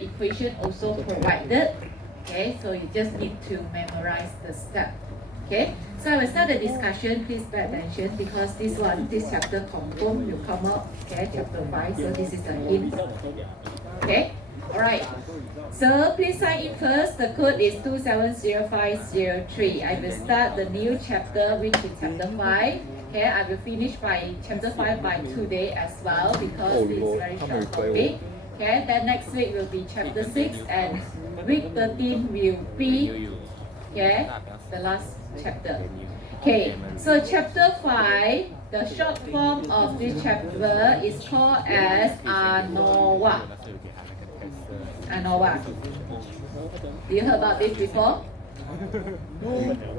equation also provided. Okay, so you just need to memorize the step. Okay, so I will start the discussion. Please pay attention because this chapter confirm will come up. Okay, chapter 5. So this is the hint. Okay, all right. So please sign in first. The code is 270503. I will start the new chapter, which is chapter 5. Okay, I will finish by chapter 5 by today as well because it's very short topic. Okay, then next week will be chapter 6 and week 13 will be the last chapter. Okay, so chapter 5, the short form of this chapter is called as ANOVA. ANOVA. You heard about this before?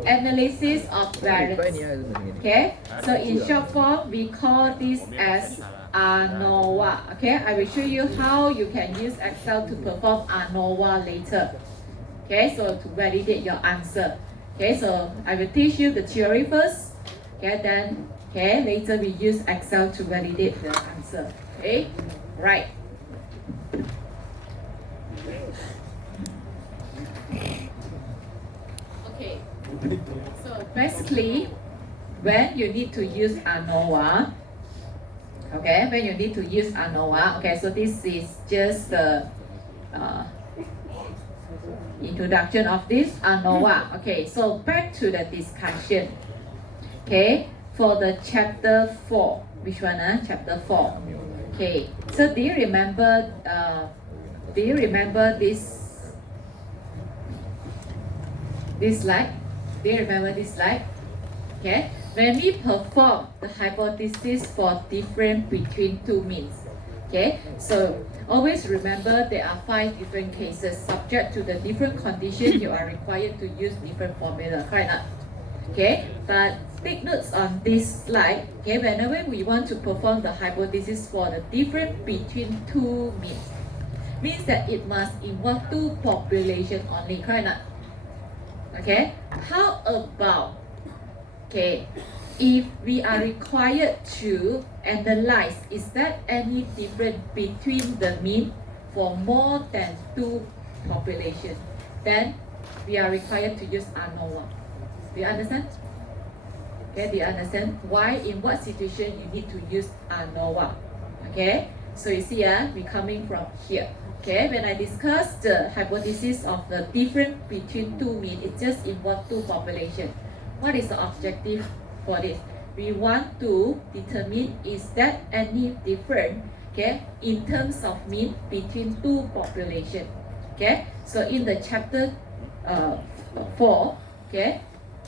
Analysis of variance. Okay, so in short form, we call this as ANOVA. Okay, I will show you how you can use Excel to perform ANOVA later. Okay, so to validate your answer. Okay, so I will teach you the theory first. Okay, then later we use Excel to validate the answer. Okay, right. Okay, so basically, when you need to use ANOVA, okay, so this is just the introduction of this ANOVA. Okay, so back to the discussion. Okay, for the chapter 4, which one? Chapter 4. Okay, so do you remember this slide? Do you remember this slide? Okay, when we perform the hypothesis for difference between two means. Okay, so always remember there are 5 different cases. Subject to the different conditions, you are required to use different formula, correct? Okay, but take notes on this slide. Okay, whenever we want to perform the hypothesis for the difference between two means that it must involve two populations only, correct? Okay, how about if we are required to analyze, is there any difference between the mean for more than 2 populations? Then we are required to use ANOVA. Do you understand? Okay, do you understand why, in what situation you need to use ANOVA? Okay, so you see, we're coming from here. Okay, when I discuss the hypothesis of the difference between two means, it just involves 2 populations. What is the objective for this? We want to determine is that any difference, in terms of mean between 2 populations. Okay, so in the chapter 4,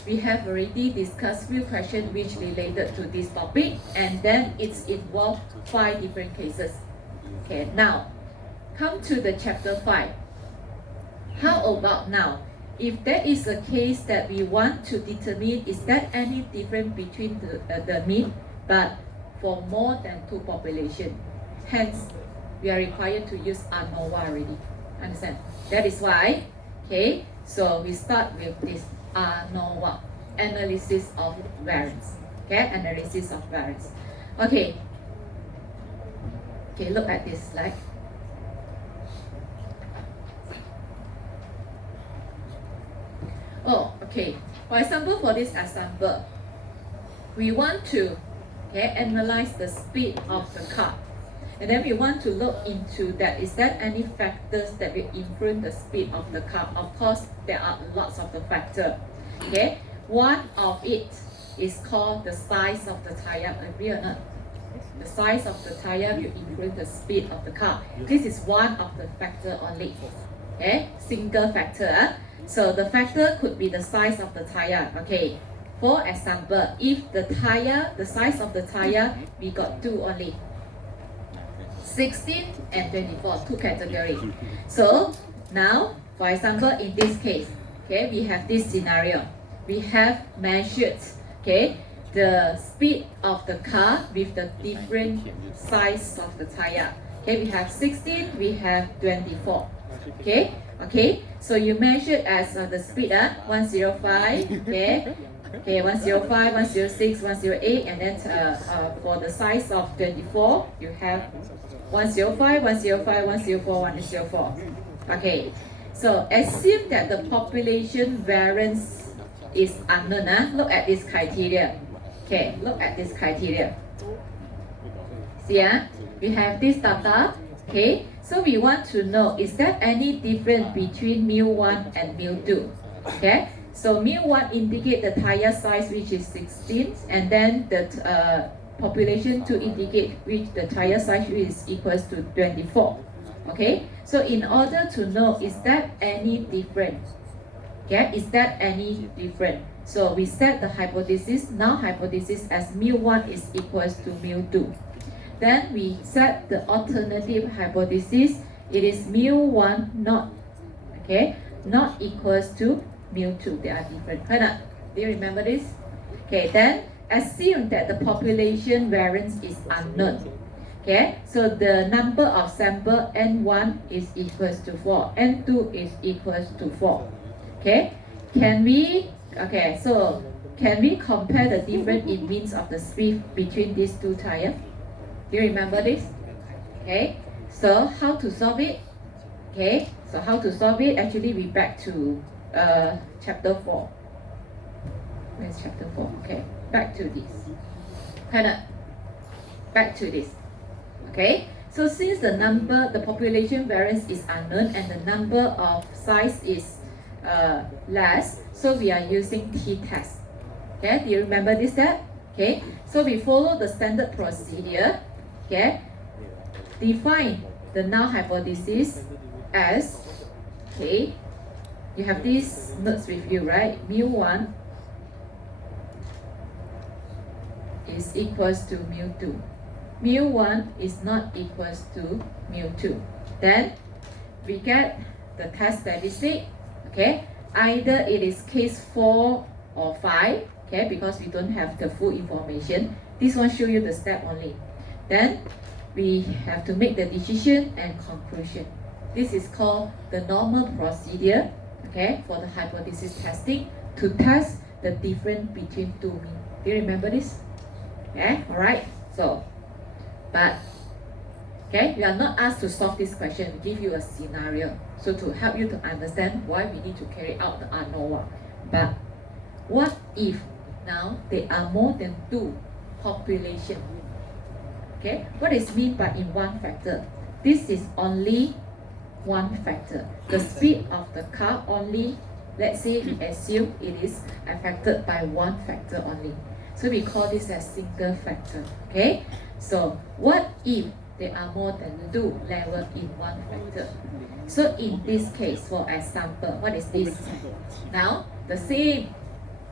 we have already discussed few questions which related to this topic, and then it's involved 5 different cases. Okay, now come to the chapter 5. How about now? If that is a case that we want to determine is there any difference between the mean, but for more than 2 populations, hence we are required to use ANOVA already. Understand? That is why, so we start with this ANOVA, analysis of variance. Analysis of variance. Okay, look at this slide. For example, for this example, we want to analyze the speed of the car, and then we want to look into that is there any factors that will influence the speed of the car. Of course, there are lots of the factors. One of it is called the size of the tire. Agree or not? The size of the tire will influence the speed of the car. This is one of the factor only. Single factor. So the factor could be the size of the tire. For example, if the size of the tire, we got 2 only. 16 and 24, 2 categories. So now, for example, in this case, we have this scenario. We have measured, the speed of the car with the different size of the tire. We have 16, we have 24. So you measure as the speed 105, Okay, 105, 106, 108, and then for the size of 24, you have 105, 105, 104, 104. Okay, so assume that the population variance is unknown. Look at this criteria. Okay, look at this criteria. See, we have this data. Okay, so we want to know, is there any difference between mu1 and mu2? Okay, so mu1 indicate the tire size, which is 16, and then the population to indicate which the tire size is equals to 24. Okay, so in order to know, is that any different? Okay, is that any different? So we set the hypothesis, null hypothesis, as mu1 is equals to mu2. Then we set the alternative hypothesis, it is mu1 not, okay, not equals to mu2. They are different. Do you remember this? Okay, then assume that the population variance is unknown. Okay, so the number of sample n1 is equals to 4, n2 is equals to 4. Okay, can we compare the difference in means of the speed between these two tires? Do you remember this? Okay, so how to solve it? Okay, so how to solve it? Actually, we back to chapter 4. Where's chapter 4? Okay, back to this. Back to this. Okay, so since the population variance is unknown and the number of size is less, so we are using t-test. Okay, do you remember this step? Okay, so we follow the standard procedure. Okay, define the null hypothesis as, okay, you have these notes with you, right? Mu1 is equals to mu2. Mu1 is not equals to mu2. Then we get the test statistic. Okay, either it is case 4 or 5. Okay, because we don't have the full information. This one show you the step only. Then we have to make the decision and conclusion. This is called the normal procedure, okay, for the hypothesis testing to test the difference between two means. Do you remember this? Okay, alright. So, but okay, we are not asked to solve this question. We give you a scenario. So to help you to understand why we need to carry out the ANOVA. But what if now there are more than two population? Okay, what is mean by in one factor? This is only one factor. The speed of the car only, let's say we assume it is affected by one factor only. So we call this as single factor. Okay, so what if there are more than two levels in one factor? So in this case, for example, what is this? Now, the same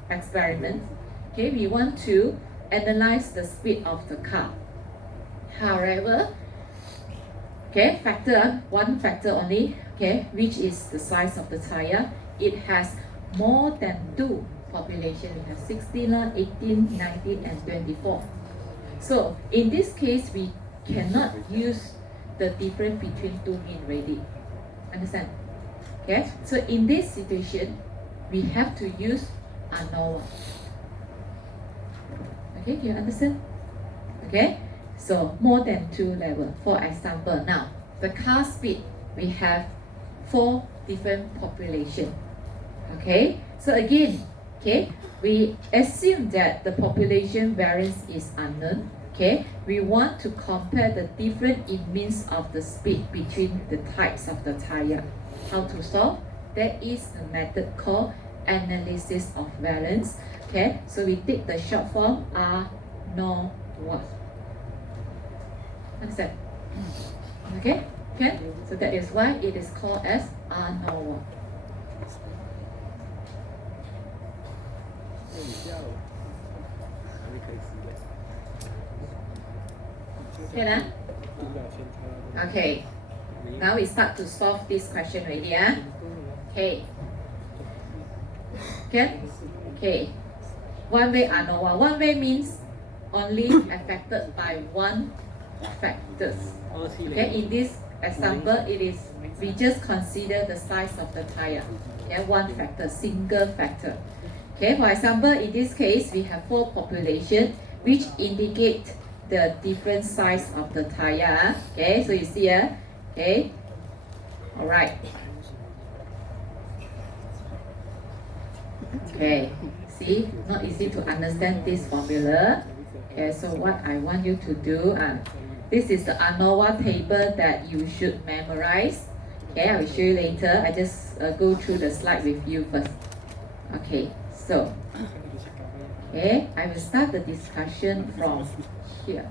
experiment, okay, we want to analyze the speed of the car. However, okay, one factor only, okay, which is the size of the tire, it has more than two population. We have 16, 18, 19, and 24. So in this case, we cannot use the difference between two mean already. Understand? Okay, so in this situation, we have to use ANOVA. Okay, do you understand? Okay, so more than two level. For example, now the car speed, we have 4 different population. Okay, so again, okay, we assume that the population variance is unknown. Okay, we want to compare the difference in means of the speed between the types of the tire. How to solve? There is a method called analysis of variance. Okay, so we take the short form ANOVA. Understand? Okay, okay. So that is why it is called as ANOVA. Okay, okay. Now we start to solve this question already. Okay. Okay. Okay. One way ANOVA. One way means only affected by one factors. Okay. In this example, it is we just consider the size of the tire. Okay. One factor, single factor. Okay, for example, in this case, we have 4 population which indicate the different size of the tire. Okay, so you see here. Okay, all right. Okay, see, not easy to understand this formula. Okay, so what I want you to do, this is the ANOVA table that you should memorize. Okay, I will show you later. I just go through the slide with you first. Okay, so, okay, I will start the discussion from here.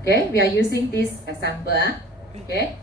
Okay, we are using this example. Okay,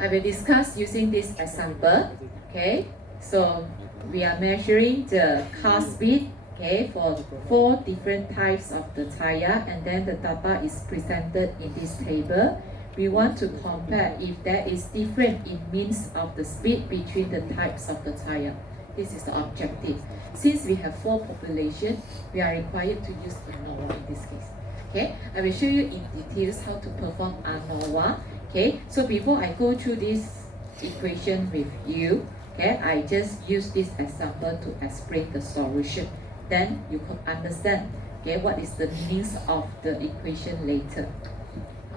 I will discuss using this example. Okay, so we are measuring the car speed, okay, for 4 different types of the tire, and then the data is presented in this table. We want to compare if there is difference in means of the speed between the types of the tire. This is the objective. Since we have 4 population, we are required to use ANOVA in this case. Okay, I will show you in details how to perform ANOVA. Okay, so before I go through this equation with you, okay, I just use this example to explain the solution. Then you can understand, okay, what is the meanings of the equation later.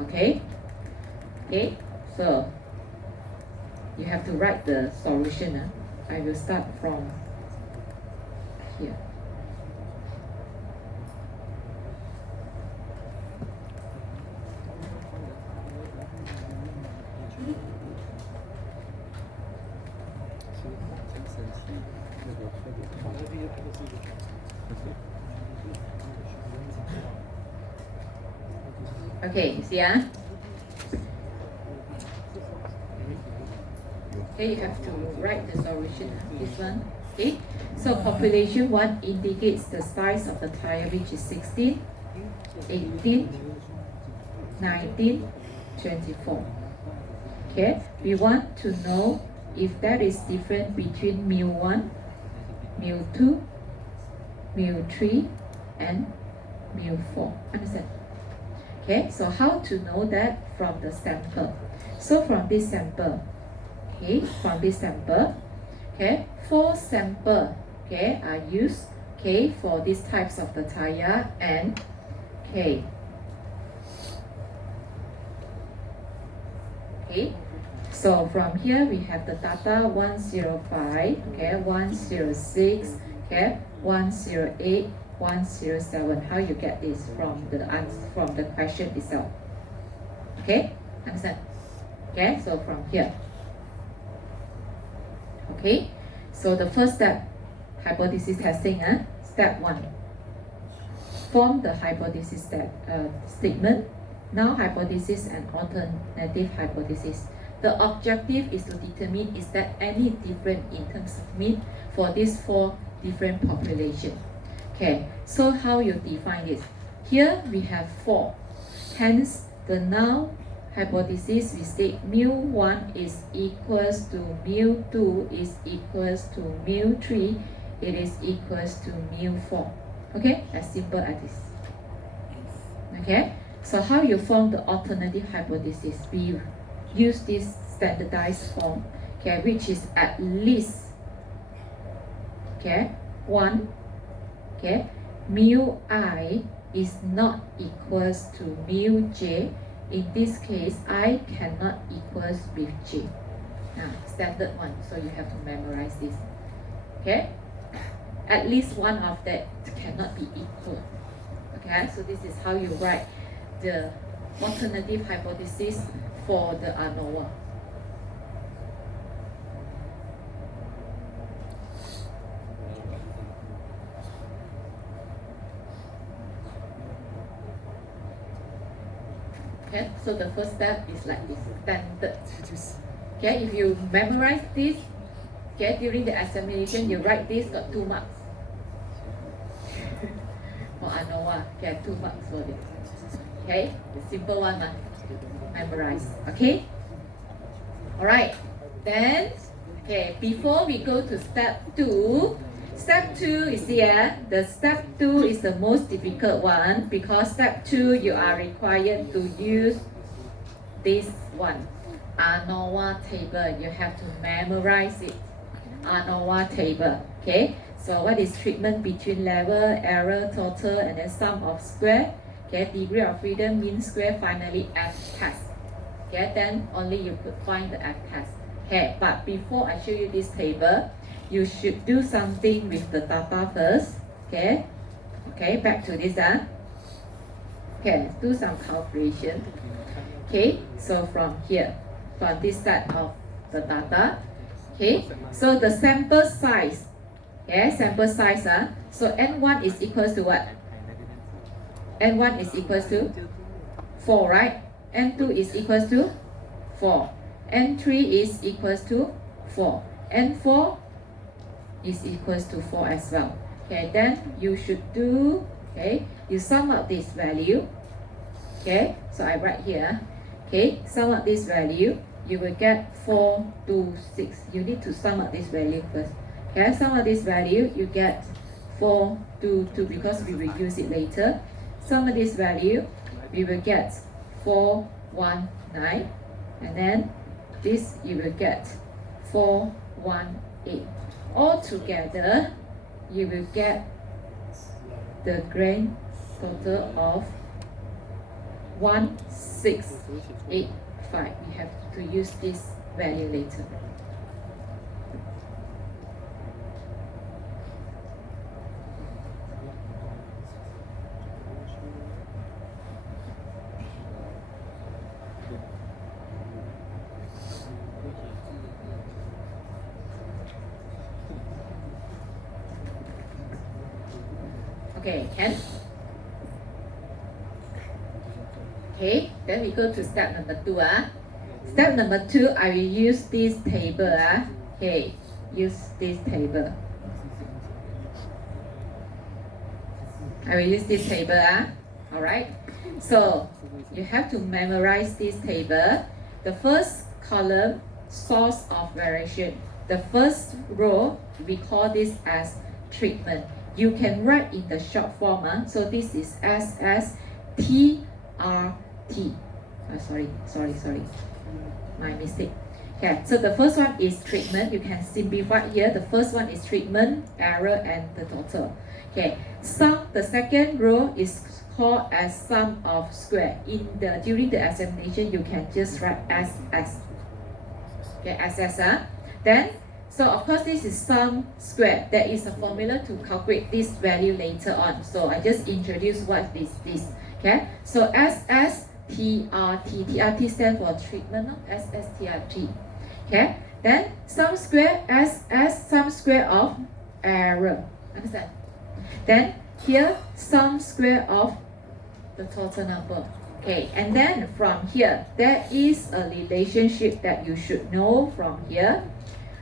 Okay, okay, so you have to write the solution. I will start from here. Okay, see Okay, you have to write the solution, this one. Okay, so population 1 indicates the size of the tire, which is 16, 18, 19, 24. Okay, we want to know if that is different between mu1, mu2, mu3, and mu4. Understand? Okay, so how to know that from the sample? So from this sample, okay, okay, 4 sample, okay, are used, okay, for these types of the tire, and okay, so from here we have the data 105, okay, 106, okay, 108, 107. How you get this from the answer, from the question itself? Okay, understand? Okay, so from here. Okay, so the first step, hypothesis testing. Step 1. Form the hypothesis statement. Now hypothesis and alternative hypothesis. The objective is to determine is there any different in terms of mean for these 4 different population. Okay, so how you define this? Here we have 4. Hence, the null hypothesis, we state mu1 is equals to mu2 is equals to mu3, it is equals to mu4. Okay, as simple as this. Okay, so how you form the alternative hypothesis? We use this standardized form, okay, which is at least, okay, 1, okay, mu I is not equals to mu j. In this case, I cannot equals with j. Standard one, so you have to memorize this. Okay, at least one of that cannot be equal. Okay, so this is how you write the alternative hypothesis for the ANOVA. Okay, so the first step is like this, standard. Okay, if you memorize this, okay, during the examination, you write this, got 2 marks. For ANOVA, okay, 2 marks for this. Okay, the simple one, memorize. Okay? Alright, then, okay, before we go to step 2, step 2 is here. The step 2 is the most difficult one because step 2 you are required to use this one, ANOVA table. You have to memorize it. ANOVA table. Okay, so what is treatment between level, error, total, and then sum of square? Okay, degree of freedom, mean square, finally F test. Okay, then only you could find the F test. Okay, but before I show you this table, you should do something with the data first. Okay, okay, back to this. Okay, do some calculation. Okay, so from here, from this side of the data, okay, so the sample size, okay, sample size, so N1 is equals to what? N1 is equals to 4, right? N2 is equals to 4. N3 is equals to 4. N4 is equals to 4 as well. Okay, then you should do, okay, you sum up this value. Okay, so I write here. Okay, sum up this value, you will get 4, 2, 6. You need to sum up this value first. Okay, sum up this value, you get 4, 2, 2 because we will use it later. Sum of this value, we will get 4, 1, 9, and then this you will get 4, 1, 8. All together, you will get the grand total of 1685. We have to use this value later. Okay, can? Okay, then we go to step number 2. Step number 2, I will use this table. Okay, use this table. I will use this table. Alright, so you have to memorize this table. The first column, source of variation. The first row, we call this as treatment. You can write in the short form. So this is SSTRT. Sorry. My mistake. Okay, so the first one is treatment. You can simplify here. The first one is treatment, error, and the total. Okay, the second row is called as sum of square. During the examination, you can just write SS. Okay, SS. Then, so of course this is sum square. There is a formula to calculate this value later on. So I just introduce what is this. Okay, so SSTRT. TRT stands for treatment. SSTRT. Okay, then sum square sum square of error. Understand? Then here sum square of the total number. Okay, and then from here there is a relationship that you should know from here.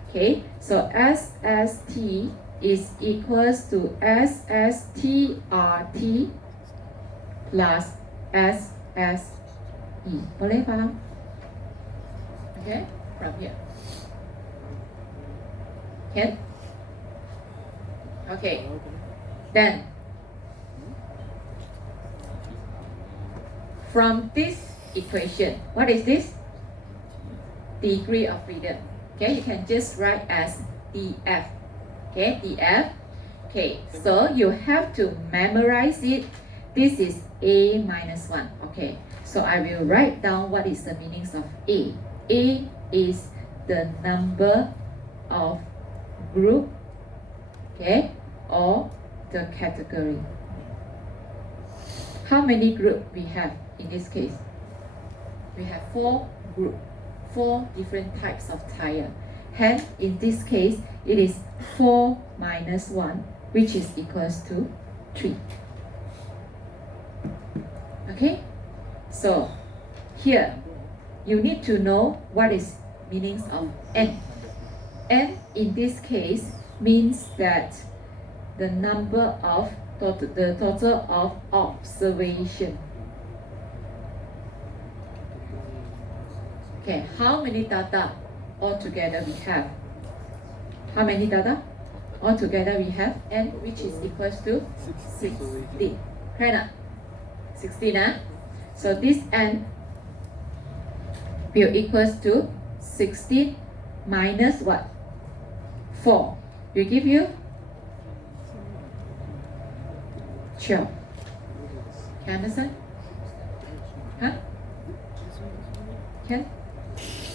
Okay, so SST is equals to SSTRT plus SSE. Boleh faham? Okay, from here. Okay? Okay. Then, from this equation, what is this? Degree of freedom. Okay, you can just write as DF. Okay, DF. Okay, so you have to memorize it. This is A minus 1. Okay, so I will write down what is the meanings of A. A is the number of group, okay, or the category. How many group we have in this case? We have 4 group. 4 different types of tire. Hence, in this case, it is 4 minus 1, which is equals to 3. Okay? So, here, you need to know what is meanings of N. N, in this case, means that the number of, the total of observation. Okay, how many data altogether we have? How many data altogether we have? N, which is equals to 16. Correct? 16. So this N will equals to 16 minus what? 4 will give you 12. Can you understand? Huh? Can?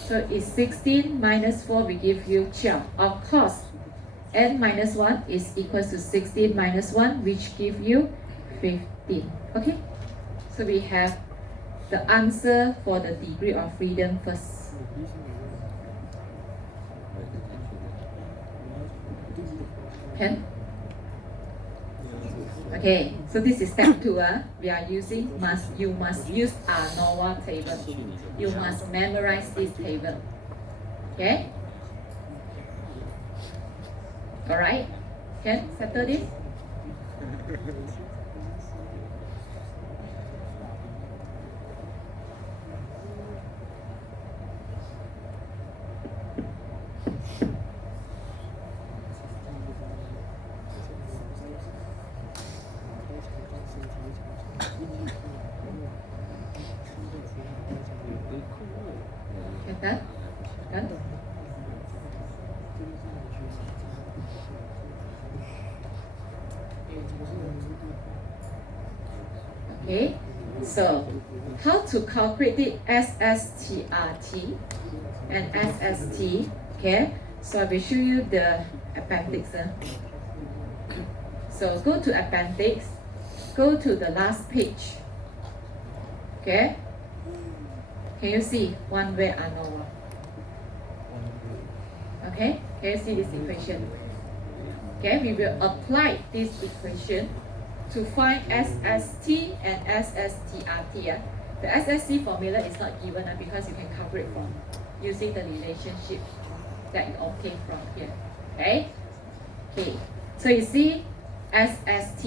So it's 16 minus 4 will give you 12. Of course, n minus 1 is equal to 16 minus 1, which give you 15. Okay? So we have the answer for the degree of freedom first. Can? Okay, so this is step 2. We are using, you must use ANOVA table. You must memorize this table. Okay? Alright? Can settle this? Done? Done? Okay, so how to calculate the SSTRT and SST? Okay, so I will show you the appendix. So go to appendix, go to the last page. Okay, can you see one way ANOVA? Okay, can you see this equation? Okay, we will apply this equation to find SST and SSTRT. The SST formula is not given because you can calculate from using the relationship that you obtain from here. Okay? Okay. So you see SST.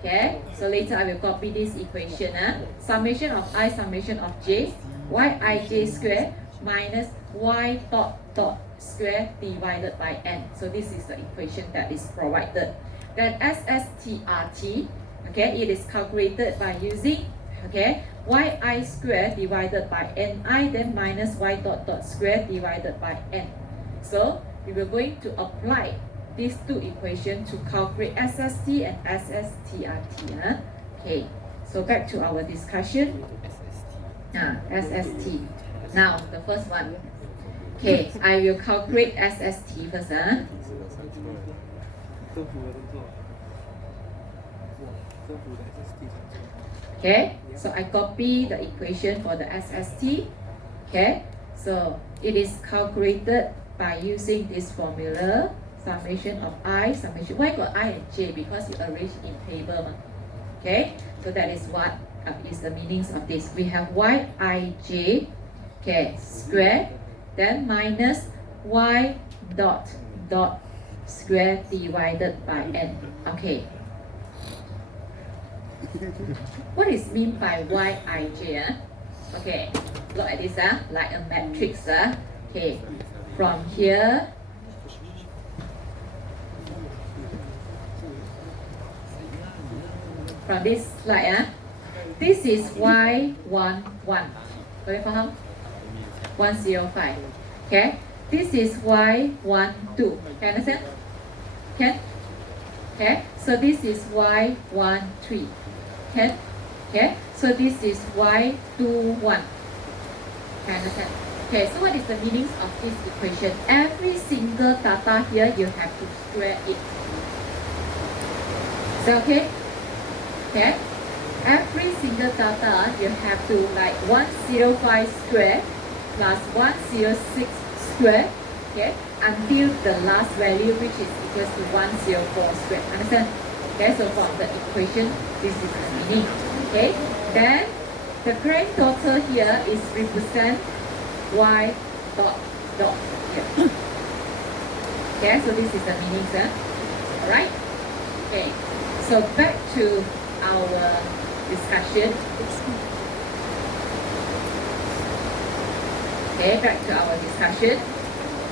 Okay. So later I will copy this equation. Summation of I, summation of j, yij square minus y dot dot square divided by n. So this is the equation that is provided. Then SSTRT, okay, it is calculated by using, okay, yi square divided by ni, then minus y dot dot square divided by n. So we were going to apply these two equations to calculate SST and SSTRT. Okay, so back to our discussion. SST. Now the first one. Okay, I will calculate SST first. Okay, so I copy the equation for the SST. Okay, so it is calculated by using this formula, summation of I, summation. Why got I and j? Because you arrange in table. Okay, so that is what is the meanings of this. We have yij, okay, square, then minus y dot dot square divided by n. Okay. What is mean by yij? Okay, look at this, like a matrix. Okay, from here, from this slide, this is y11. Boleh faham? 105. Okay, this is y12. Can you understand? Can? Okay, so this is y13. Can? Okay, so this is y21. Can you understand? Okay, so what is the meaning of this equation? Every single data here, you have to square it. Is that okay? Okay, every single data, you have to like 105 square plus 106 square, okay, until the last value, which is equal to 104 square. Understand? Okay, so from the equation, this is the meaning. Okay, then the grand total here is represent y dot dot here. Okay, so this is the meaning, alright? Okay, so back to our discussion. Okay, back to our discussion.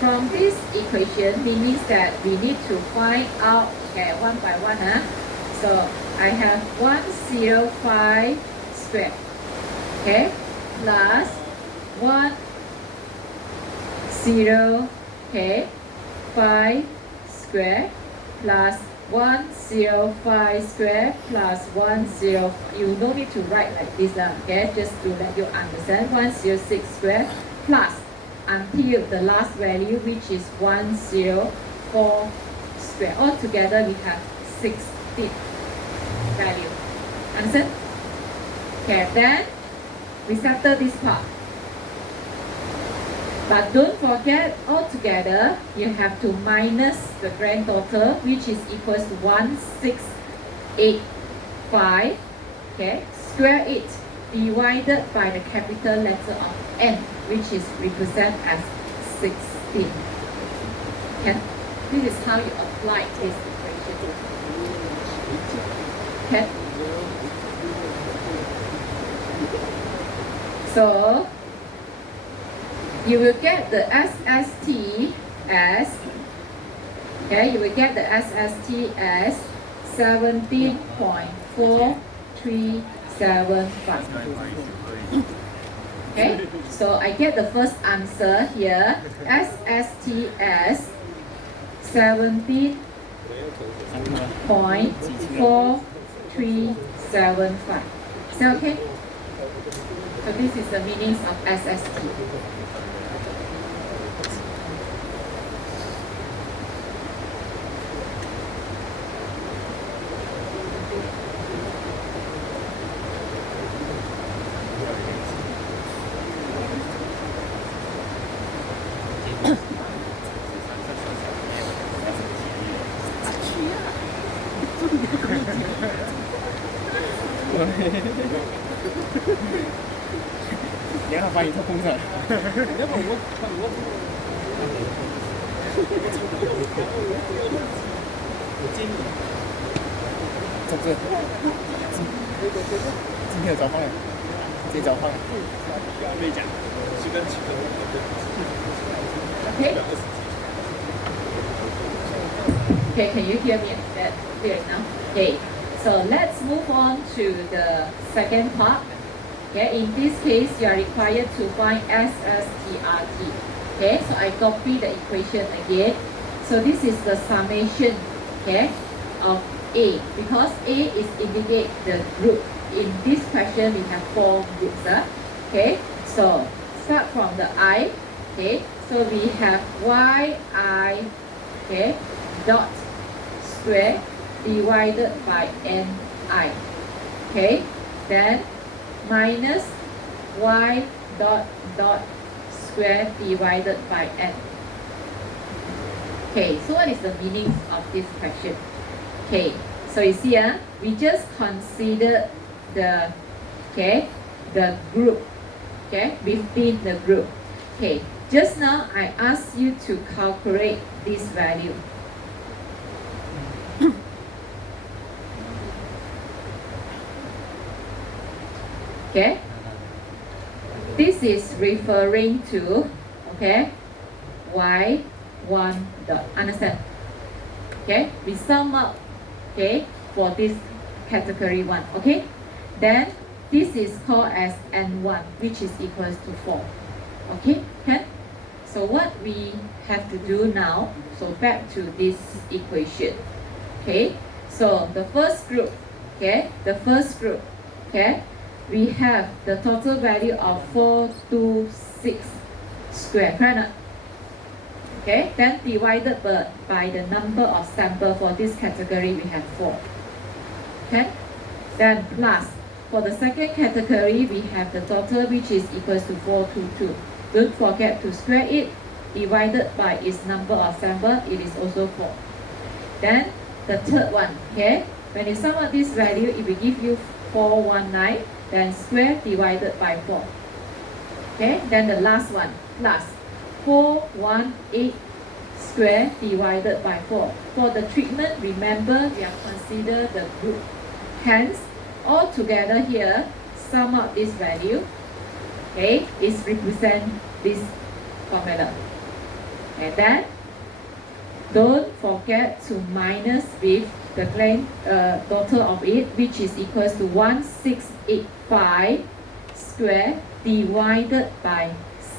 From this equation, it means that we need to find out, okay, one by one. So I have 105 square, okay, plus 10, okay, 5 square plus 105 square plus 10, you don't need to write like this, okay, just to let you understand, 106 square plus until the last value, which is 104 square. Altogether we have 16 value. Understand? Okay, then we settle this part. But don't forget, altogether, you have to minus the grand total, which is equals to 1685, okay, square it, divided by the capital letter of n, which is represented as 16. Okay, this is how you apply this equation. Okay, so you will get the SST as, okay, you will get the SST as 17.4375. Okay, so I get the first answer here, SST as 17.4375. Is that okay? So this is the meanings of SST.你看翻译他封上。这个今天早上这早上没讲，是跟几个 Okay. Okay, can you hear me clear now? Okay, so let's move on to the second part. Okay, in this case, you are required to find SSTRT. Okay, so I copy the equation again. So this is the summation, okay, of A, because A is indicate the group. In this question, we have 4 groups. Okay, so start from the I. Okay, so we have yi, okay, dot square divided by ni. Okay, then minus y dot square divided by n. Okay, so what is the meaning of this question? Okay, so you see, we just consider the, okay, the group, okay, within the group. Okay, just now I asked you to calculate this value. Okay, this is referring to, okay, y1 dot, understand? Okay, we sum up, okay, for this category 1, okay? Then this is called as n1, which is equals to 4. Okay, can? So what we have to do now, so back to this equation. Okay, so the first group, okay, okay, we have the total value of 426 square, correct? Okay, then divided by the number of sample for this category, we have 4. Okay, then plus for the second category, we have the total, which is equals to 422. Don't forget to square it, divided by its number of sample, it is also 4. Then the third one, okay, when you sum up this value, it will give you 419, then square divided by 4. Okay, then the last one, plus 418 square divided by 4. For the treatment, remember we are consider the group. Hence, all together here, sum up this value, okay, is represent this formula. And then, don't forget to minus with the grand total of it, which is equals to 1685 square divided by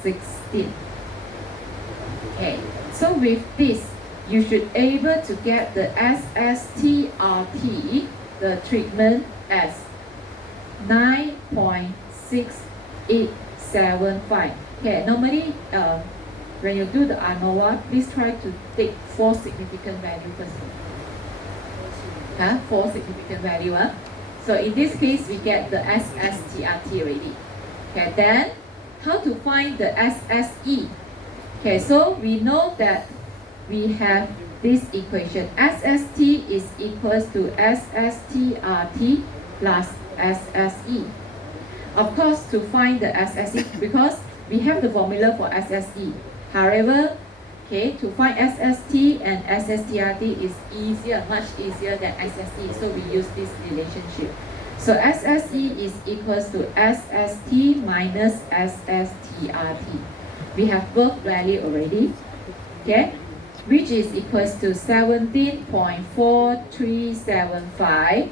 16. Okay, so with this, you should able to get the SSTRT, the treatment as 9.6875. Okay, normally when you do the ANOVA, please try to take 4 significant value first. 4 significant value. So in this case, we get the SSTRT already. Okay, then how to find the SSE? Okay, so we know that we have this equation. SST is equals to SSTRT plus SSE. Of course, to find the SSE, because we have the formula for SSE. However, okay, to find SST and SSTRT is easier, much easier than SSE. So we use this relationship. So SSE is equals to SST minus SSTRT. We have both value already, okay, which is equals to 17.4375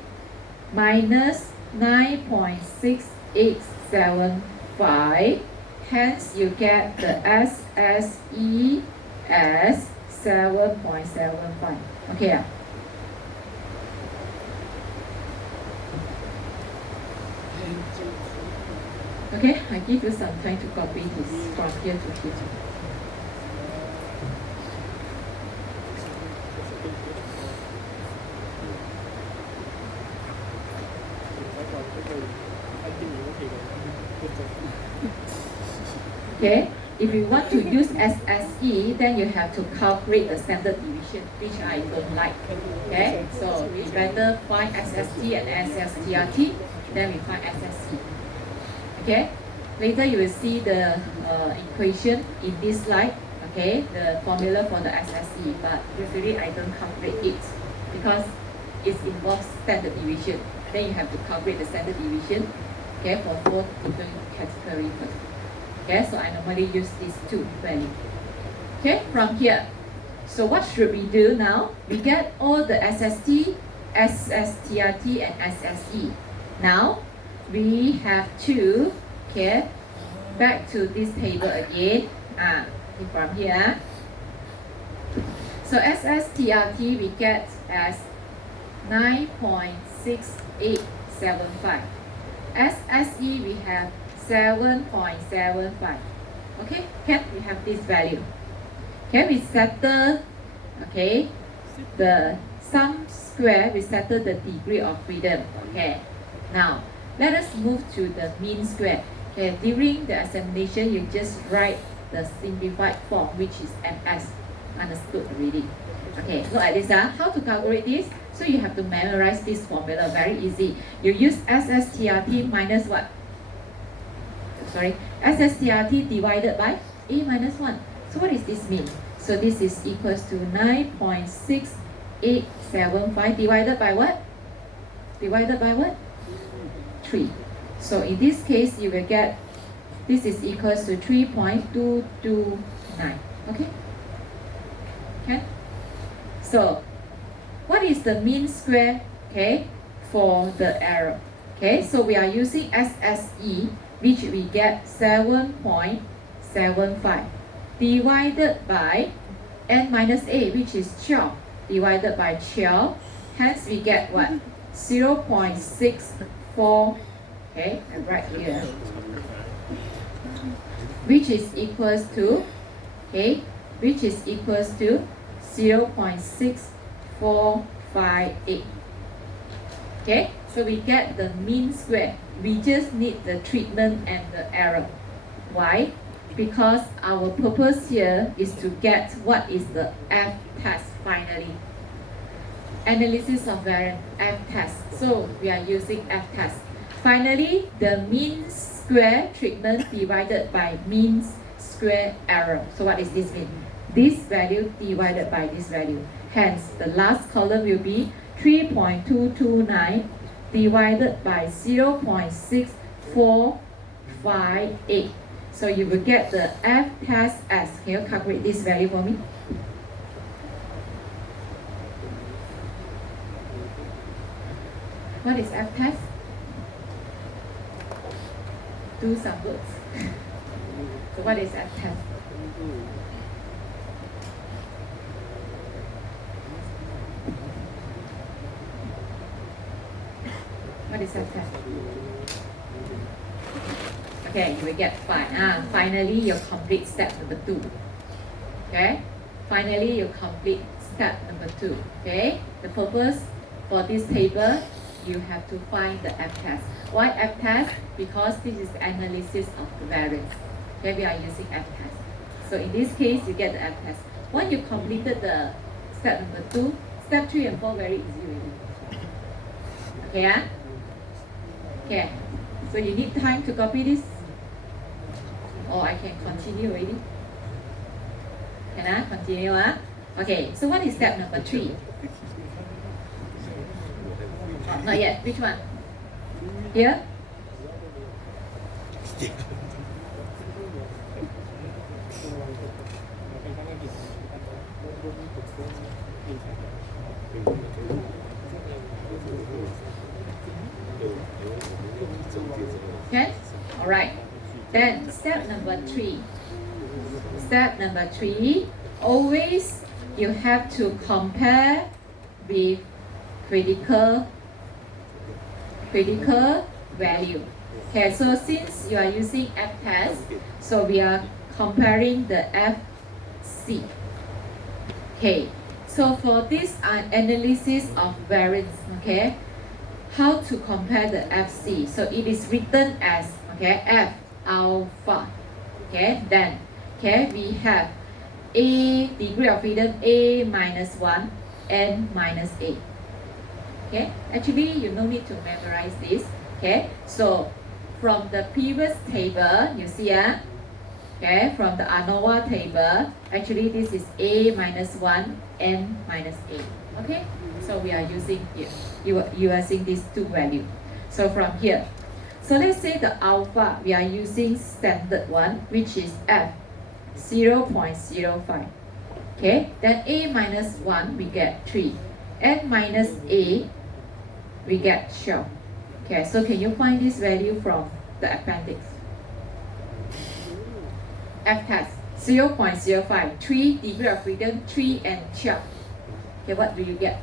minus 9.6875. Hence, you get the SSE as 7.75. Okay. Okay, I give you some time to copy this from here to here. Okay, if you want to use SSE, then you have to calculate the standard deviation, which I don't like. Okay, so we better find SST and SSTRT, then we find SSE. Okay, later you will see the equation in this slide. Okay, the formula for the SSE, but usually I don't calculate it because it involves standard deviation. Then you have to calculate the standard deviation. Okay, for 4 different categories first. Okay, so I normally use these 2 values. Okay, from here. So what should we do now? We get all the SST, SSTRT, and SSE. Now, we have to, okay, back to this table again. From here. So SSTRT we get as 9.6875. SSE we have 7.75. Okay, can we have this value? Can we settle, okay, the sum square, we settle the degree of freedom. Okay, now let us move to the mean square. Okay, during the examination, you just write the simplified form, which is MS. Understood already? Okay, look at this. How to calculate this? So you have to memorize this formula. Very easy. You use SSTRT minus what? Sorry, SSTRT divided by A minus 1. So what does this mean? So this is equals to 9.6875 divided by what? Divided by what? 3. So in this case, you will get this is equals to 3.229. Okay? Okay? So, what is the mean square, okay, for the error? Okay, so we are using SSE, which we get 7.75 divided by n minus a, which is 12, divided by 12. Hence, we get what? 0.64. Okay, I write here, which is equals to, okay, which is equals to 0.6458. Okay, so we get the mean square. We just need the treatment and the error. Why? Because our purpose here is to get what is the F test finally. Analysis of variance, F test. So we are using F test. Finally, the mean square treatment divided by mean square error. So what does this mean? This value divided by this value. Hence, the last column will be 3.229 divided by 0.6458. So you will get the F test as, can you calculate this value for me? What is F test? Do some words. So what is F test? What is F test? Okay, you will get 5. Finally, you complete step number 2. Okay? Finally, you complete step number 2. Okay? The purpose for this table, you have to find the F test. Why F test? Because this is analysis of the variance. Okay, we are using F test. So in this case, you get the F test. Once you completed the step number 2, step 3 and 4 very easy already. Okay, ah? Okay. So you need time to copy this? Or I can continue already? Can I continue? Okay, so what is step number 3? Oh, not yet. Which one? Here? Okay? Alright. Then step number 3. Step number 3, always you have to compare with critical value. Okay, so since you are using F test, so we are comparing the FC. Okay, so for this analysis of variance, okay, how to compare the FC? So it is written as, okay, F alpha. Okay, then, okay, we have A, degree of freedom A minus 1, N minus A. Okay, actually you no need to memorize this. Okay, so from the previous table, you see, okay, from the ANOVA table, actually this is A minus 1, N minus A. Okay, so we are using here, you are seeing these two values. So from here, so let's say the alpha, we are using standard one, which is F 0.05. Okay, then A minus 1, we get 3. N minus A, we get 12. Okay, so can you find this value from the appendix? F test 0.05, 3 degree of freedom, 3 and 12. Okay, what do you get?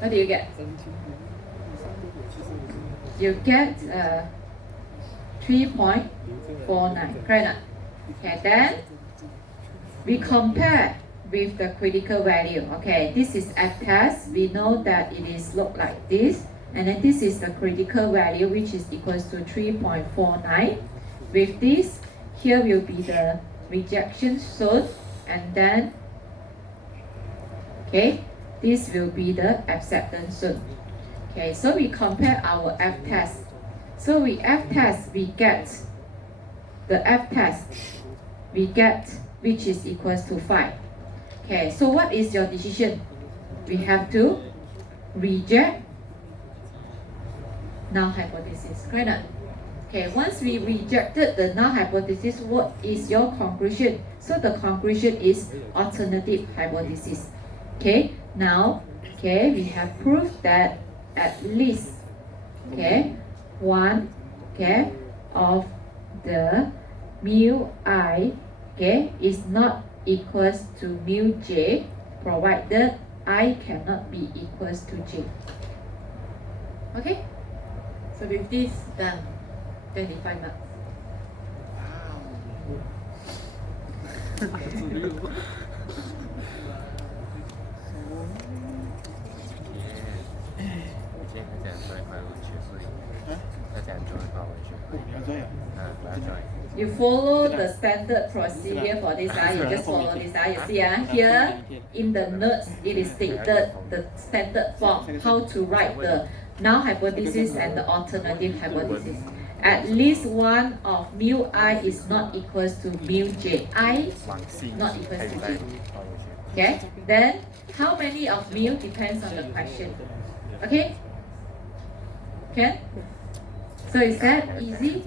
What do you get? You get 3.49, correct? Okay, then we compare with the critical value. Okay, this is F test. We know that it is look like this, and then this is the critical value, which is equals to 3.49. With this, here will be the rejection zone, and then, okay, this will be the acceptance zone. Okay, so we compare our F test. So we F test, we get the F test, we get which is equals to 5. Okay, so what is your decision? We have to reject null hypothesis, correct? Okay, once we rejected the null hypothesis, what is your conclusion? So the conclusion is alternative hypothesis. Okay, now, okay, we have proved that at least, okay, one, okay, of the mu I, okay, is not equals to mu j, provided I cannot be equals to j. Okay, so with this done, 25 marks. Wow. 不要这样。You follow the standard procedure for this. You just follow this. You see, here in the notes, it is stated the standard form, how to write the null hypothesis and the alternative hypothesis. At least one of mu I is not equals to mu j. I not equals to j. Okay? Then, how many of mu depends on the question. Okay? Okay? So is that easy?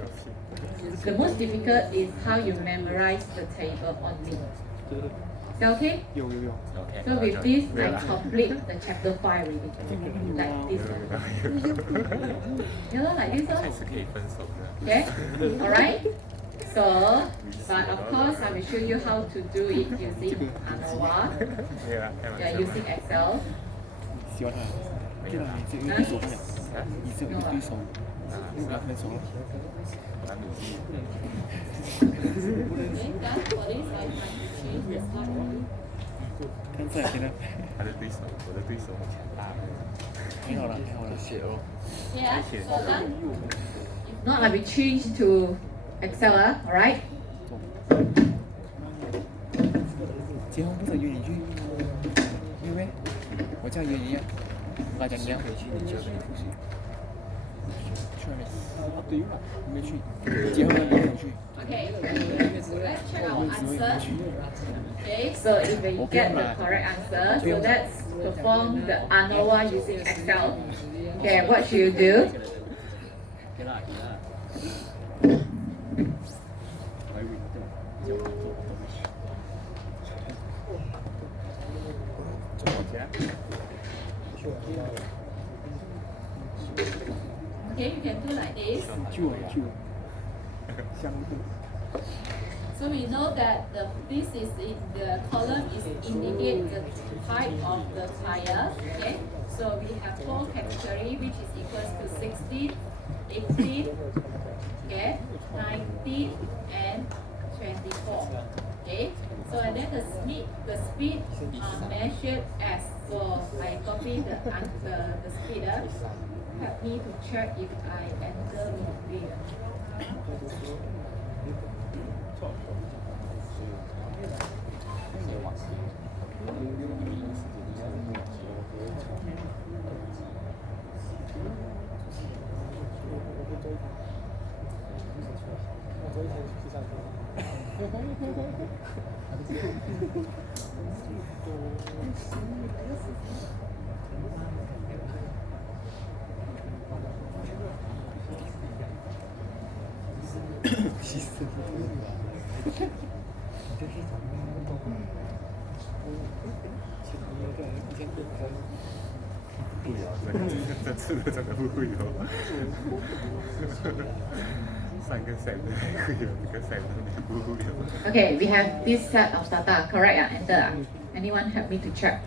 The most difficult is how you memorize the table only. Is that okay? 有。 OK， So with this, 对 I 了。 complete the chapter 5 already. Like this one. You know, like this 开 one. 始可以分手了。 Okay? Alright? So, but of course, I will show you how to do it using ANOVA. 没有啦，开玩 Yeah, 笑。 using Excel. 喜欢他，没有啦。只有一对手不了，啊，你只有一对手，啊，跟他分手了。蛮努力。 Okay, done for this, I change the slide. 看在给他，他的对手，我的对手很强大。挺好了。谢哦。 Yeah, so done. If not, I will change to Excel, alright? 结婚不是约你去，约咩？我叫约你啊，我跟他讲你要回去，你就回去。去哪里？对了，你没去，结婚了没回去？ Okay, let's check our answer. Okay, so if we get the correct answer, so let's perform the ANOVA using Excel. Okay, what should you do? 给啦。做我家。 Okay, you can do like this. 救我！相互。 So we know that this is in the column is indicate the type of the tire. Okay, so we have 4 category which is equals to 16, 18, okay, 19 and 24. Okay, so and then the speed are measured as, so I copy the speed. Help me to check if I enter wrongly.不了，这次的真的不会哦。上个赛的会有，这个赛的不会有。 Okay, we have this set of data, correct? Enter. Anyone help me to check?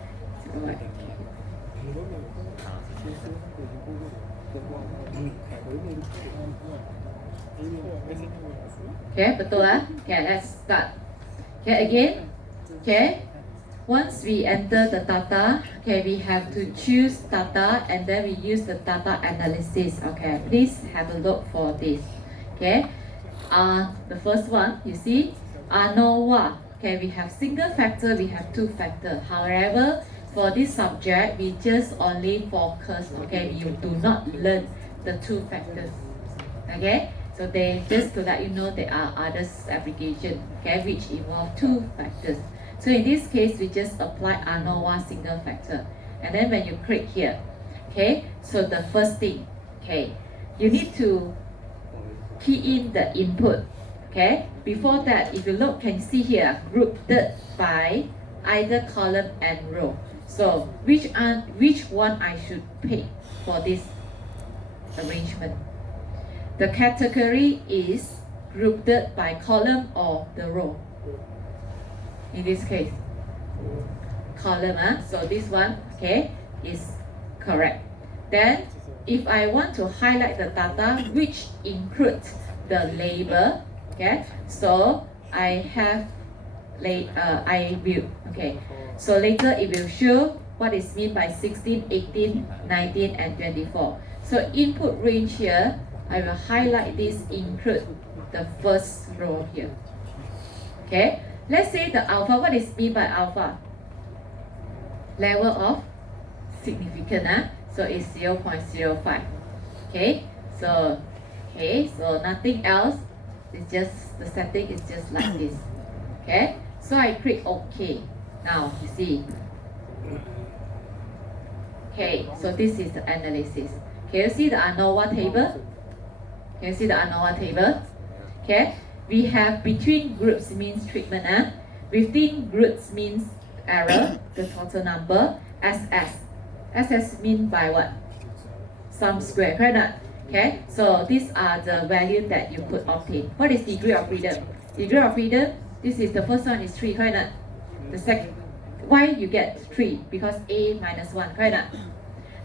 Okay, betul lah. Okay, let's start. Okay, again. Okay, once we enter the data, okay, we have to choose data and then we use the data analysis. Okay, please have a look for this. Okay, the first one, you see, ANOVA. Okay, we have single factor, we have 2 factor. However, for this subject, we just only focus, okay, you do not learn the 2 factors. Okay, so they just to let you know there are other application, okay, which involve 2 factors. So in this case, we just apply ANOVA single factor. And then when you click here, okay, so the first thing, okay, you need to key in the input. Okay, before that, if you look, can see here, grouped by either column and row. So which one I should pick for this arrangement? The category is grouped by column or the row. In this case, column. So this one, okay, is correct. Then, if I want to highlight the data which includes the label, okay, so I have I will, okay, so later it will show what is meant by 16, 18, 19 and 24. So input range here, I will highlight this include the first row here. Okay, let's say the alpha, what is meant by alpha? Level of significant, so it's 0.05. Okay, so nothing else. It's just the setting is just like this. Okay, so I click OK. Now you see. Okay, so this is the analysis. Can you see the ANOVA table? Can you see the ANOVA table? Okay, we have between groups means treatment. Within groups means error, the total number, SS. SS mean by what? Sum square, correct or not? Okay, so these are the values that you could obtain. What is degree of freedom? Degree of freedom, this is the first one is 3, correct or not? The second, why you get 3? Because A minus 1, correct or not?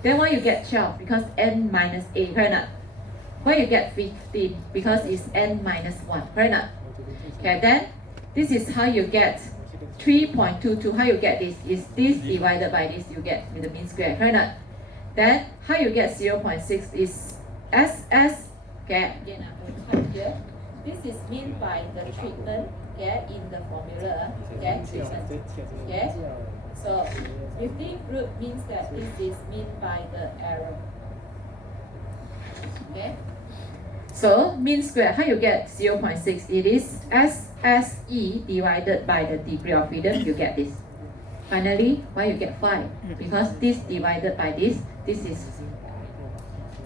Then why you get 12? Because N minus A, correct or not? Why you get 15? Because it's N minus 1, correct or not? Okay, then this is how you get 3.22. How you get this? Is this divided by this, you get with the mean square, correct or not? Then how you get 0.6 is SS. Okay, again I will come here. This is mean by the treatment, okay, in the formula, okay, treatment. Okay, so within group means that this is mean by the error. Okay, so mean square, how you get 0.6? It is SSE divided by the degree of freedom, you get this. Finally, why you get 5? Because this divided by this is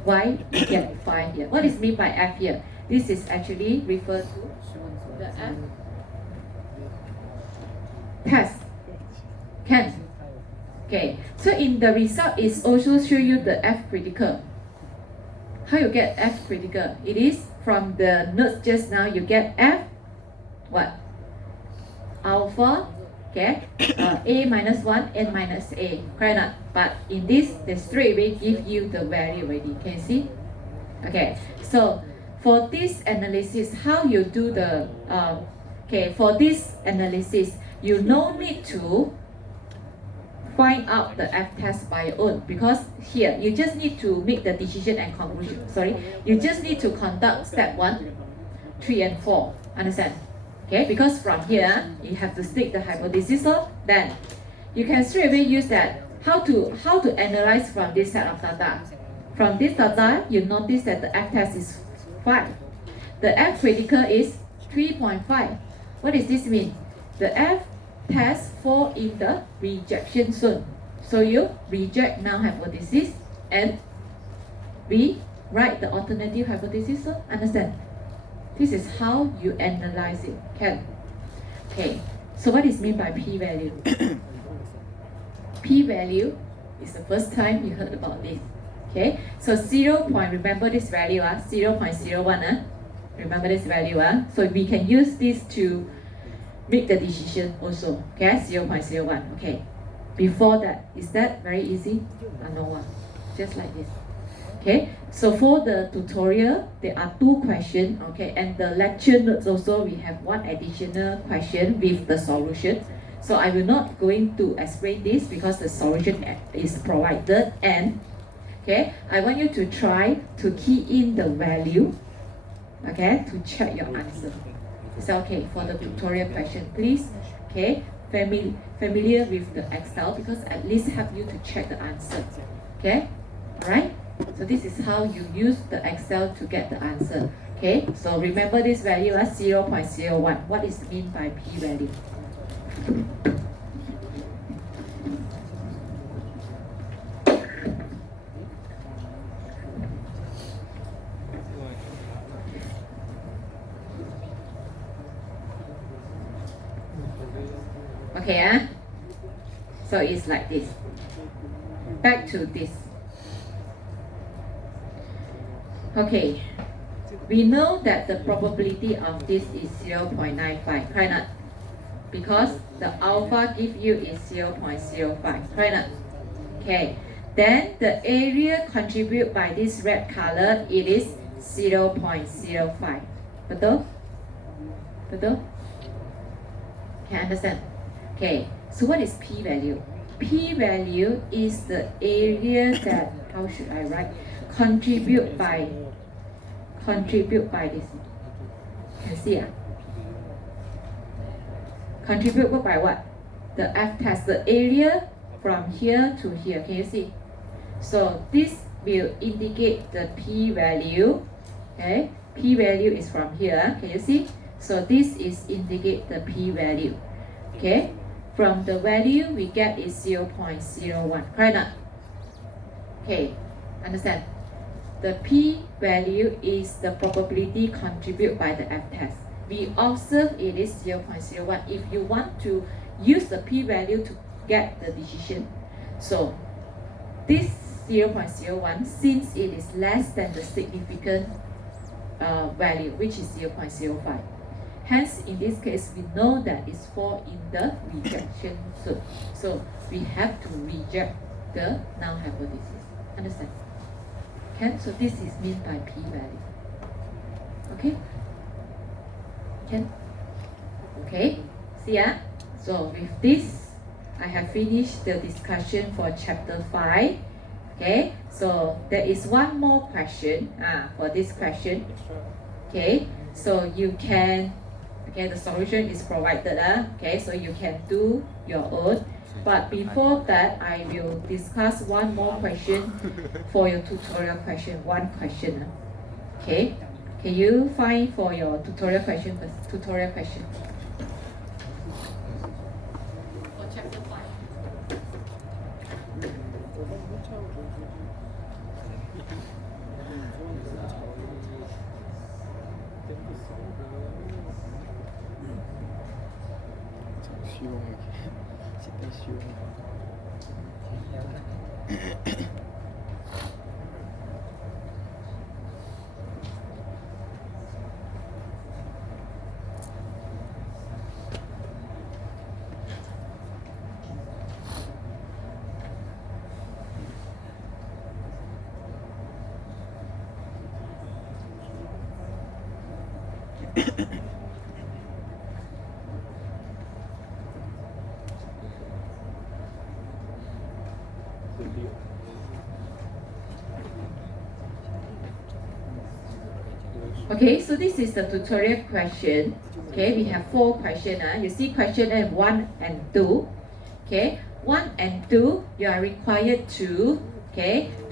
why you get 5 here. What is mean by F here? This is actually referred to the F test. Can. Okay, so in the result is also show you the F critical. How you get F critical? It is from the notes just now, you get F what? Alpha, okay, A minus 1, N minus A, correct or not? But in this, they straight away give you the value already. Can you see? Okay, so for this analysis, how you do the, okay, for this analysis, you no need to find out the F test by your own, because here, you just need to make the decision and conclusion. Sorry, you just need to conduct step 1, 3, and 4. Understand? Okay, because from here, you have to state the hypothesis, so then you can straight away use that. How to analyze from this set of data? From this data, you notice that the F test is 5. The F critical is 3.5. What does this mean? The F test fall in the rejection zone. So you reject null hypothesis and we write the alternative hypothesis, so understand? This is how you analyze it. Can. Okay, so what is mean by p-value? P-value is the first time you heard about this. Okay, so 0. Remember this value, 0.01. Remember this value. So we can use this to make the decision also. Okay, 0.01. Okay, before that, is that very easy? No, just like this. Okay, so for the tutorial, there are 2 questions, okay, and the lecture notes also, we have 1 additional question with the solution. So I will not going to explain this because the solution is provided, and okay, I want you to try to key in the value, okay, to check your answer. So okay, for the tutorial question, please, okay, familiar with the Excel, because at least help you to check the answer. Okay, alright. So this is how you use the Excel to get the answer. Okay, so remember this value as 0.01. What is mean by p-value? Okay, so it's like this. Back to this. Okay, we know that the probability of this is 0.95, correct not? Because the alpha give you is 0.05, correct not? Okay, then the area contributed by this red color, it is 0.05. Betul? Betul? Can you understand? Okay, so what is p-value? P-value is the area that, how should I write? Contribute by this. Can you see? Contribute by what? The F test, the area from here to here. Can you see? So this will indicate the p-value. Okay, p-value is from here. Can you see? So this is indicate the p-value. Okay, from the value we get is 0.01. Correct not? Okay, understand? The p-value is the probability contributed by the F test. we observe it is 0.01 if you want to use the p-value to get the decision. So this 0.01, since it is less than the significant value, which is 0.05. Hence, in this case, we know that it's fall in the rejection zone. So we have to reject the null hypothesis. Understand? Okay, so this is meant by p-value. Okay? Okay? See ya? So with this, I have finished the discussion for chapter 5. Okay, so there is one more question for this question. Okay, so you can, okay, the solution is provided. Okay, so you can do your own. But before that, I will discuss one more question for your tutorial question. One question. Okay, can you find for your tutorial question first? Tutorial question. For chapter 5. Okay, so this is the tutorial question. Okay, we have 4 questions. You see question 1 and 2. Okay, 1 and 2, you are required to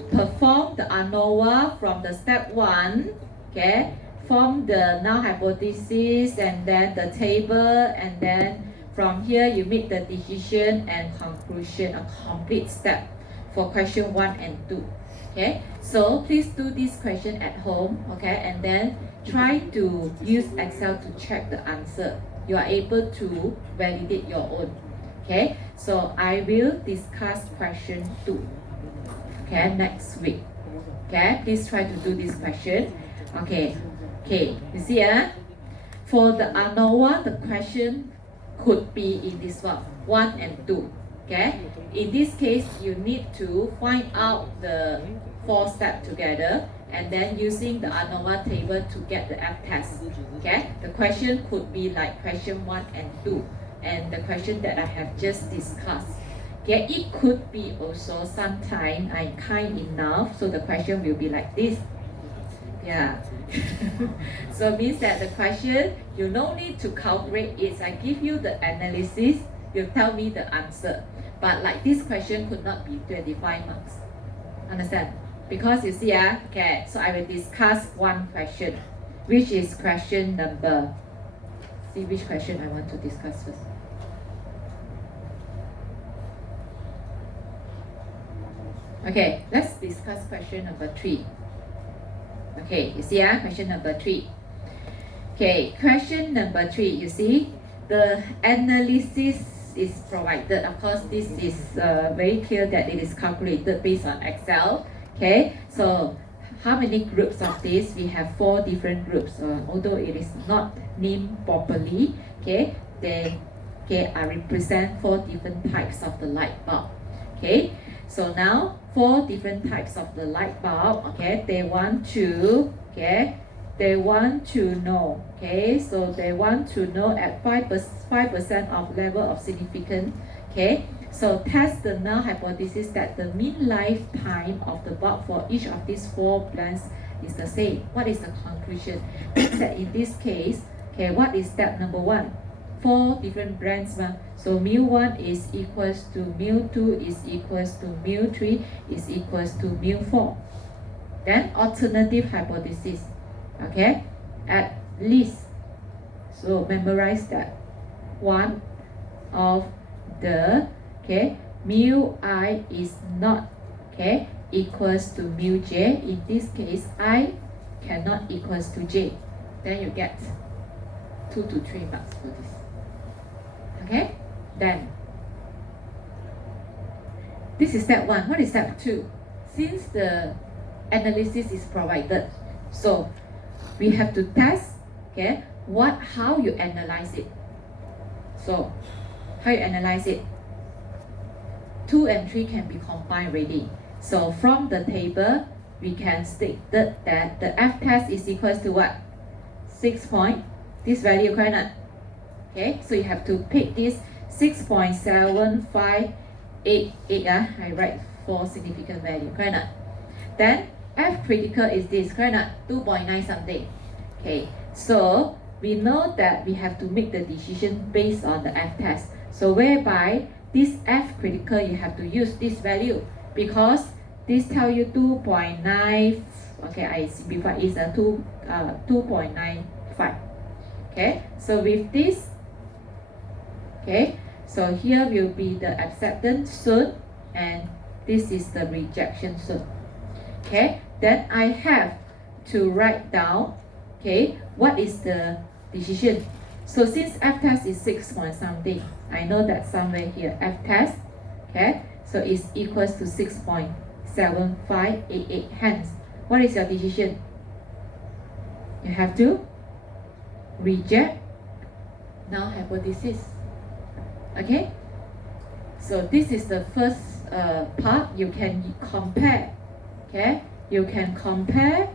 perform the ANOVA from the step 1. Okay, form the null hypothesis and then the table, and then from here you make the decision and conclusion, a complete step for question 1 and 2. Okay, so please do this question at home. Okay, and then try to use Excel to check the answer. You are able to validate your own. Okay, so I will discuss question 2. Okay, next week. Okay, please try to do this question. Okay, you see for the ANOVA, the question could be in this one and 2. Okay, in this case, you need to find out the 4 steps together and then using the ANOVA table to get the F-test. Okay, the question could be like question 1 and 2 and the question that I have just discussed. Okay, it could be also sometime I'm kind enough, so the question will be like this. Yeah. So means that the question, you no need to calculate it. I give you the analysis, you tell me the answer. But like this question could not be 25 marks. Understand? Because you see, okay, so I will discuss one question, which is question number, see which question I want to discuss first. Okay, let's discuss question number 3. Okay, you see, question number 3. Okay, question number 3, you see, the analysis is provided. Of course, this is very clear that it is calculated based on Excel. Okay, so how many groups of this? We have 4 different groups. Although it is not named properly, okay, they represent 4 different types of the light bulb. Okay, so now 4 different types of the light bulb. Okay, they want to know. Okay, so they want to know at 5% of level of significance. Okay, so test the null hypothesis that the mean lifetime of the bulb for each of these 4 plants is the same. What is the conclusion? That in this case, okay, what is step number 1? 4 different brands. So mu1 is equals to mu2 is equals to mu3 is equals to mu4. Then alternative hypothesis. Okay, at least. So memorize that. One of the mu I is not equals to mu j. In this case, I cannot equals to j. Then you get 2 to 3 marks for this. Okay? Then, this is step 1. What is step 2? Since the analysis is provided, so we have to test, okay, how you analyze it. So, how you analyze it? 2 and 3 can be combined already. So from the table, we can state that the F test is equals to what? 6 point, this value, correct not? Okay, so you have to pick this 6.7588, I write 4 significant value, correct not? Then F critical is this, correct not? 2.9 something. Okay, so we know that we have to make the decision based on the F test. So whereby this F critical, you have to use this value because this tell you 2.9. Okay, I simplify is a 2.95. Okay, so with this, okay, so here will be the acceptance soon, and this is the rejection soon. Okay, then I have to write down, okay, what is the decision. So since F test is 6 point something, I know that somewhere here F test, okay, so it's equals to 6.7588. Hence, what is your decision? You have to reject null hypothesis. Okay, so this is the first part. You can compare, okay, you can compare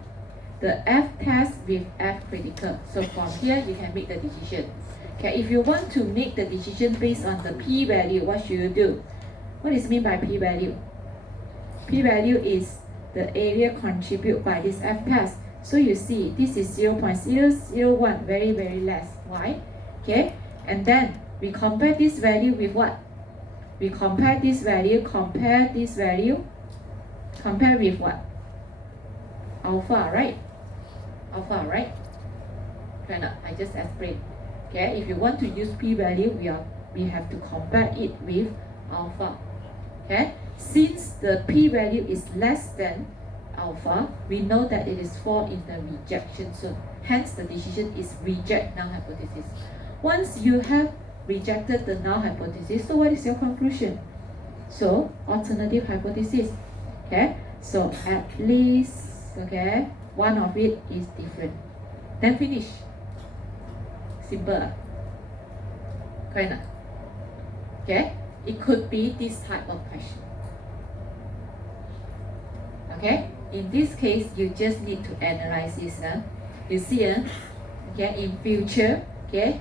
the F test with F critical. So from here you can make the decision. Okay, if you want to make the decision based on the p-value, what should you do? What is mean by p-value? P-value is the area contributed by this F test. So you see this is 0.001, very very less. Why? Okay, and then we compare this value with what? We compare this value compare with what? Alpha, right? Alpha, right? Okay, no, I just explained. Okay, if you want to use p-value, we have to compare it with alpha. Okay, since the p-value is less than alpha, we know that it is fall in the rejection zone. Hence, the decision is reject null hypothesis. Once you have rejected the null hypothesis, so what is your conclusion? So, alternative hypothesis. Okay, so at least, okay, one of it is different. Then finish. Simple. Correct? Okay, it could be this type of question. Okay, in this case, you just need to analyze this. You see, okay, in future, okay,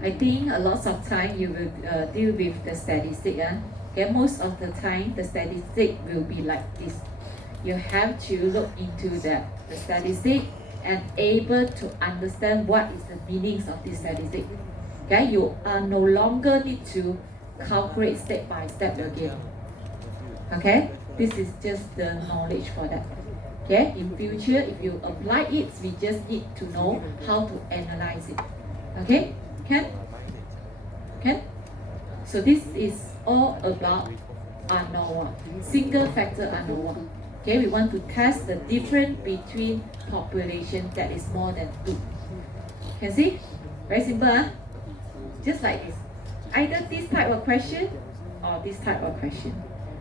I think a lot of time you will deal with the statistic. Okay, most of the time, the statistic will be like this. You have to look into the statistic and able to understand what is the meanings of this statistic. Okay, you no longer need to calculate step by step again. Okay, this is just the knowledge for that. Okay, in future, if you apply it, we just need to know how to analyze it. Okay, can? So this is all about ANOVA, single factor ANOVA. Okay, we want to test the difference between population that is more than 2. Can see? Very simple, huh? Just like this. Either this type of question or this type of question.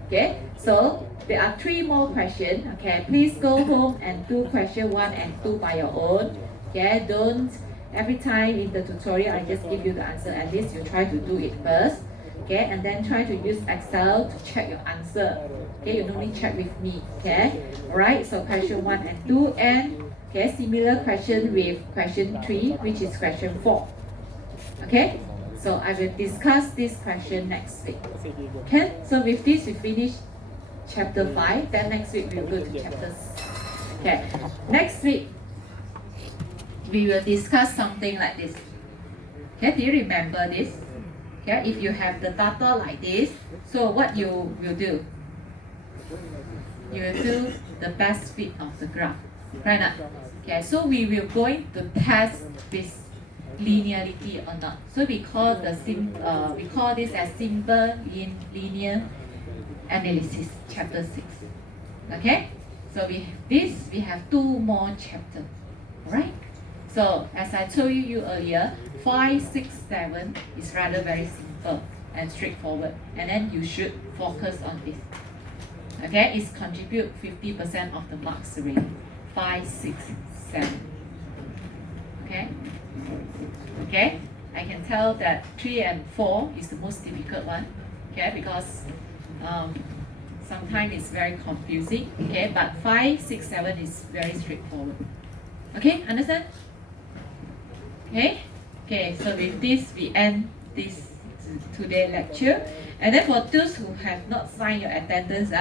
Okay, so there are 3 more questions. Okay, please go home and do question 1 and 2 by your own. Okay, don't every time in the tutorial I just give you the answer. At least you try to do it first. Okay, and then try to use Excel to check your answer. Okay, you don't need check with me. Okay, alright, so question 1 and 2, and okay, similar question with question 3, which is question 4. Okay, so I will discuss this question next week. Okay, so with this we finish chapter 5, then next week we will go to chapter 6. Okay, next week we will discuss something like this. Okay, do you remember this? Okay, if you have the data like this, so what you will do? You will do the best fit of the graph, right? Okay, so we will going to test this linearity or not. So we call this as simple linear analysis, chapter 6. Okay, so we have 2 more chapters, right? So as I told you earlier, 5, 6, 7 is rather very simple and straightforward, and then you should focus on this. Okay, it's contribute 50% of the marks already. 5, 6, 7. Okay? Okay? I can tell that 3 and 4 is the most difficult one. Okay, because sometimes it's very confusing. Okay, but 5, 6, 7 is very straightforward. Okay, understand? Okay? Okay, so with this we end this today lecture. And then for those who have not signed your attendance,